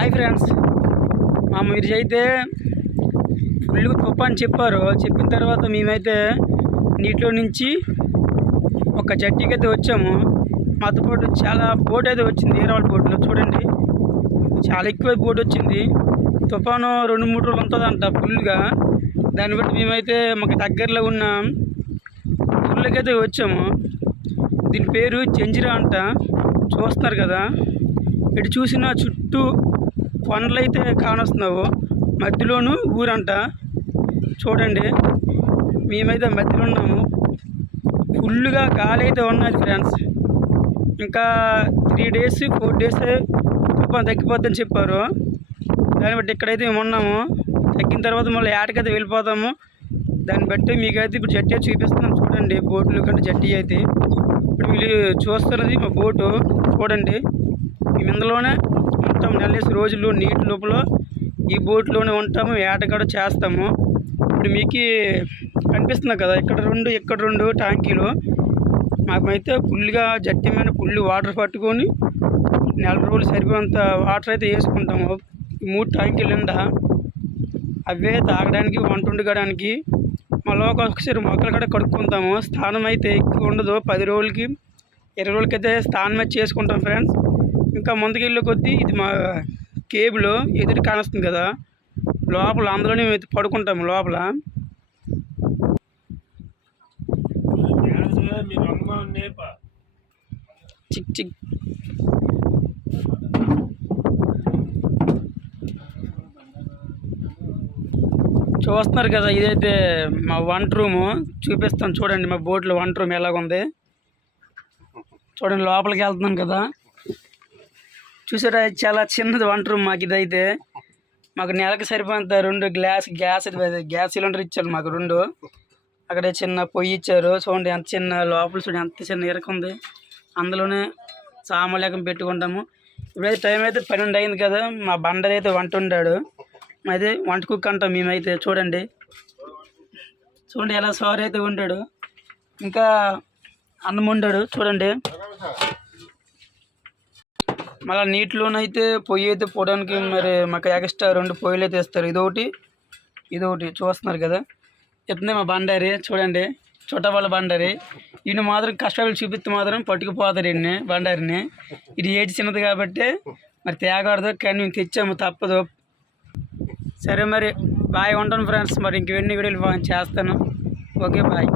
Hi friends, మీరు అయితే ఫుల్గా తుఫాన్ చెప్పారు. చెప్పిన తర్వాత మేమైతే నీటిలో నుంచి ఒక జట్టీకి అయితే వచ్చాము. మాతో పాటు చాలా బోట్ అయితే వచ్చింది. ఏరావాళ్ళ బోట్లో చూడండి, చాలా ఎక్కువ బోట్ వచ్చింది. తుఫాను 2-3 రోజులు ఉంటుందంట ఫుల్గా. దాన్ని బట్టి మేమైతే మాకు దగ్గరలో ఉన్న ఊళ్ళకైతే వచ్చాము. దీని పేరు జంజిరా అంట. చూస్తున్నారు కదా, ఇటు చూసిన చుట్టూ కొండలు అయితే కానొస్తున్నావు, మధ్యలోనూ ఊరంట. చూడండి, మేమైతే మధ్యలో ఉన్నాము. ఫుల్గా గాలి అయితే ఉన్నది ఫ్రెండ్స్. ఇంకా 3 days 4 days తుఫాను తగ్గిపోద్దని చెప్పారు. దాన్ని బట్టి ఇక్కడైతే మేము ఉన్నాము. తగ్గిన తర్వాత మళ్ళీ ఏటకైతే వెళ్ళిపోతాము. దాన్ని బట్టి మీకైతే ఇప్పుడు జట్టి చూపిస్తున్నాం. చూడండి, బోట్లు కంటే జట్టి అయితే ఇప్పుడు వీళ్ళు చూస్తున్నది మా బోటు. చూడండి, మేము ఇందులోనే ఉంటాము. నెలేసి రోజులు నీటి లోపల ఈ బోట్లోనే ఉంటాము, ఏటగాడ చేస్తాము. ఇప్పుడు మీకు కనిపిస్తుంది కదా, ఇక్కడ 2 ట్యాంకీలు. మాకైతే ఫుల్గా జట్టి మీద ఫుల్ వాటర్ పట్టుకొని 4 రోజులు సరిపోయేంత వాటర్ అయితే వేసుకుంటాము. 3 ట్యాంకీలు నిండా అవే తాగడానికి, వంట వండుకోవడానికి. మళ్ళీ ఒకసారి మొక్కలు కూడా కడుక్కుంటాము. స్నానం అయితే ఎక్కువ ఉండదు. 10 రోజులకి 20 రోజులకైతే స్నానం అయితే చేసుకుంటాం ఫ్రెండ్స్. ఇంకా ముందుకెళ్ళే కొద్దీ ఇది మా కేబుల్ ఎదురు కానొస్తుంది కదా, లోపల అందులోనే మేము పడుకుంటాము లోపల. చిక్ చిక్ చూస్తున్నారు కదా, ఇదైతే మా వంట రూము. చూపిస్తాను చూడండి, మా బోట్లో వంట రూమ్ ఎలాగుంది చూడండి. లోపలికి వెళ్తున్నాం కదా, చూసారా, చాలా చిన్నది వంట రూమ్ మాకు. ఇదైతే మాకు నెలకు సరిపోయేంత 2 గ్యాస్ సిలిండర్ ఇచ్చారు మాకు 2. అక్కడే చిన్న పొయ్యి ఇచ్చారు. చూడండి ఎంత చిన్న, లోపల చూడండి ఎంత చిన్న ఇరకుంది. అందులోనే సామలేకం పెట్టుకుంటాము. ఇప్పుడైతే టైం అయితే 12 అయింది కదా. మా బండర్ అయితే వంట వండాడు. అయితే వంట కుక్ అంటాం మేమైతే. చూడండి ఎలా సారీ అయితే వండాడు. ఇంకా అన్నం వండాడు చూడండి. మళ్ళీ నీటిలోనైతే పొయ్యి అయితే పోవడానికి మరి మాకు ఎక్స్ట్రా 2 పొయ్యిలు అయితే ఇస్తారు. ఇదొకటి చూస్తున్నారు కదా. ఇతనే మా బండారి. చూడండి, చుట్టవాళ్ళ బండారి. ఈయన మాత్రం కష్టపడి చూపిస్తే మాత్రం పట్టుకుపోతారు ఈయన్ని, బండారిని. ఇది ఏజ్ చిన్నది కాబట్టి మరి తేగడదు, కానీ మేము తెచ్చాము, తప్పదు. సరే మరి బాయ్, ఉంటాను ఫ్రెండ్స్. మరి ఇంకెన్ని వీడియోలు చేస్తాను. Okay bye.